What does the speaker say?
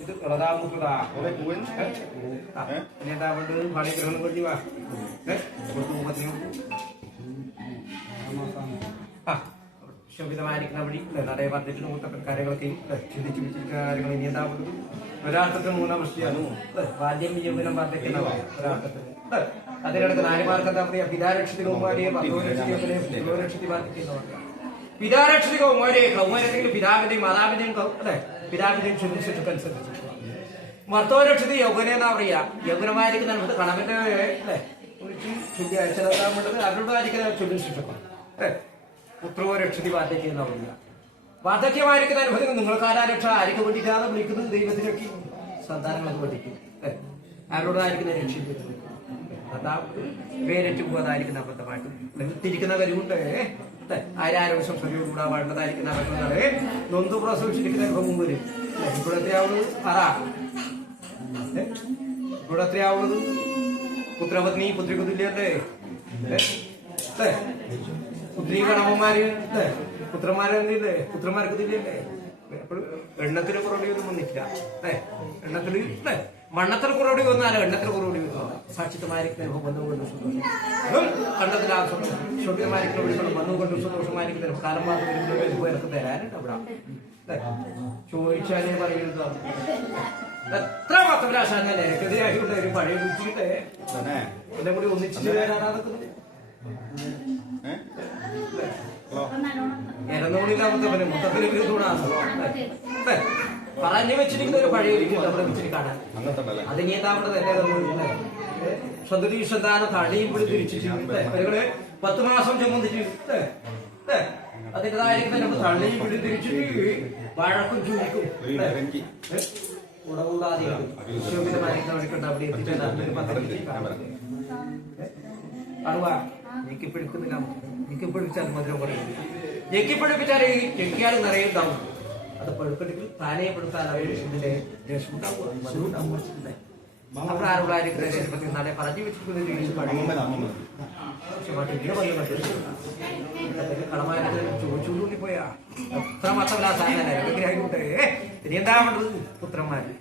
ഇത് പ്രധാനമുഖതാ നേതാവുണ്ട് പണിഗ്രഹണം കൊണ്ടി വാ ശോഭിതമായിരിക്കുന്ന വഴി നടയെ വർദ്ധിച്ചിട്ട് മൂത്ത കാര്യങ്ങളൊക്കെയും ചിന്തിച്ചു വെച്ചിരിക്കുന്ന കാര്യങ്ങൾ ഇനി എന്താവുന്നത് ഒരാർത്ഥത്തിന് മൂന്നാം വർഷമാണ് ബാല്യം വിജയപുരം വർദ്ധിക്കുന്ന ഒരാർത്ഥത്തിന് അതിനിടക്ക് നാരിമാർക്ക് എന്താ പറയുക പിതാരക്ഷതി കൗമാരിയെ 10 ലക്ഷത്തി ബാധിക്കുന്നവർക്ക് പിതാരക്ഷതി കൗമാരിയെ കൗമാരത്തിൽ പിതാവിന്റെയും മാതാവിന്റെയും പിതാവിന്റെയും ചുരുക്കനുസരിച്ച് മർത്തോരക്ഷതി യൗവന എന്താ പറയാ യൗവനമായിരിക്കുന്ന നമുക്ക് കണവന്റെ ചിലതാകുന്നത് അവരുടേതായിരിക്കുന്ന ചുരുശിക്ഷണം പുത്രോരക്ഷതി വാർദ്ധക്യം പറയുക വാർദ്ധക്യമായിരിക്കുന്ന അനുഭവം നിങ്ങൾക്ക് ആരാരക്ഷ ആർക്ക് വേണ്ടിയിട്ടാണ് വിളിക്കുന്നത് ദൈവത്തിനൊക്കെ സന്താനങ്ങൾക്ക് വേണ്ടിയിട്ട് അവരോടായിരിക്കുന്ന രക്ഷിക്കുന്നത് വേരറ്റ് പോകാതായിരിക്കുന്ന അബദ്ധമായിട്ട് തിരിക്കുന്ന കഴിവുണ്ട് ആരാരോഗ്യ സംസ്കൃതിയോടുകൂടാ വേണ്ടതായിരിക്കുന്ന അബദ്ധങ്ങളെ നൊന്തു പ്രസവിച്ചിരിക്കുന്ന അനുഭവം വരും ഇവിടെ എത്രയാവുന്നത് പറ ഇവിടെ എത്രയാവുന്നത് പുത്രപത്നി പുത്രിക്ക് തുല്യല്ലേ പുത്രി കണവന്മാര് പുത്രന്മാരെന്നില്ലേ പുത്രന്മാർക്ക് തുല്യല്ലേ എപ്പോഴും എണ്ണത്തിന് കുറവുകൂടി ഒന്നും വന്നിട്ടില്ല എണ്ണത്തിന് മണ്ണത്തിന് കുറവുകൂടി വന്നാലോ എണ്ണത്തിന് കുറവുകൂടി സാക്ഷിത്വമായിരിക്കുന്ന ബന്ധുകൊണ്ട് സന്തോഷം കണ്ടത്തിൽ ആ ശോഭിതമായിരിക്കുന്ന ബന്ധുകൊണ്ട് സന്തോഷമായിരിക്കുന്ന കാലം ഇറക്കി തരാനുണ്ട് അവിടെ ചോദിച്ചാലേ പറയുന്നത് എത്ര മാത്രമല്ലാശാങ്ങനെ എനിക്കെതിരായിട്ട് ഒരു പഴയ വിളിച്ചിട്ട് എന്നെ കൂടി ഒന്നിച്ചിട്ട് വരാനാകുന്നത് ഇറന്നോണില്ലാമത്തെ മൊത്തത്തിൽ പറഞ്ഞു വെച്ചിരിക്കുന്ന ഒരു പഴയ വെച്ചിട്ട് കാണാൻ അത് ഇനി എന്താവുന്നത് എന്നെ സന്തതീഷന്താനം തടിയും പിടി തിരിച്ചിട്ട് 10 മാസം ചുമന്നിട്ട് അതിൻ്റെതായിരിക്കുന്ന തള്ളിയും പിടി തിരിച്ചിട്ട് വഴക്കും ചൂടിക്കും ഉടവുകാതെ ശോഭിതമായിരിക്കുന്ന അവിടെ എത്തിച്ചാൽ അറിവാ ഞെക്കിപ്പിടിക്കുന്നില്ല ഞെക്കിപ്പിടിച്ചാൽ മധുരം പറയുന്നത് ഞെക്കിപ്പിടിപ്പിച്ചാൽ ഈ ഞെക്കിയാലും നിറയുണ്ടാവും അത് പെടുക്കെടുക്കിൽ താനേ പെടുത്താൻ ഇതിന്റെ രസം ഉണ്ടാവുക അവിടെ ആരുള്ളായിരിക്കുന്ന നാളെ പറഞ്ഞു വെച്ചിരിക്കുന്ന കടമായിട്ട് ചോദിച്ചുകൊണ്ടി പോയാ എത്ര മാത്രമല്ല സാധനം ഇനി എന്താ വേണ്ടത് പുത്രന്മാര്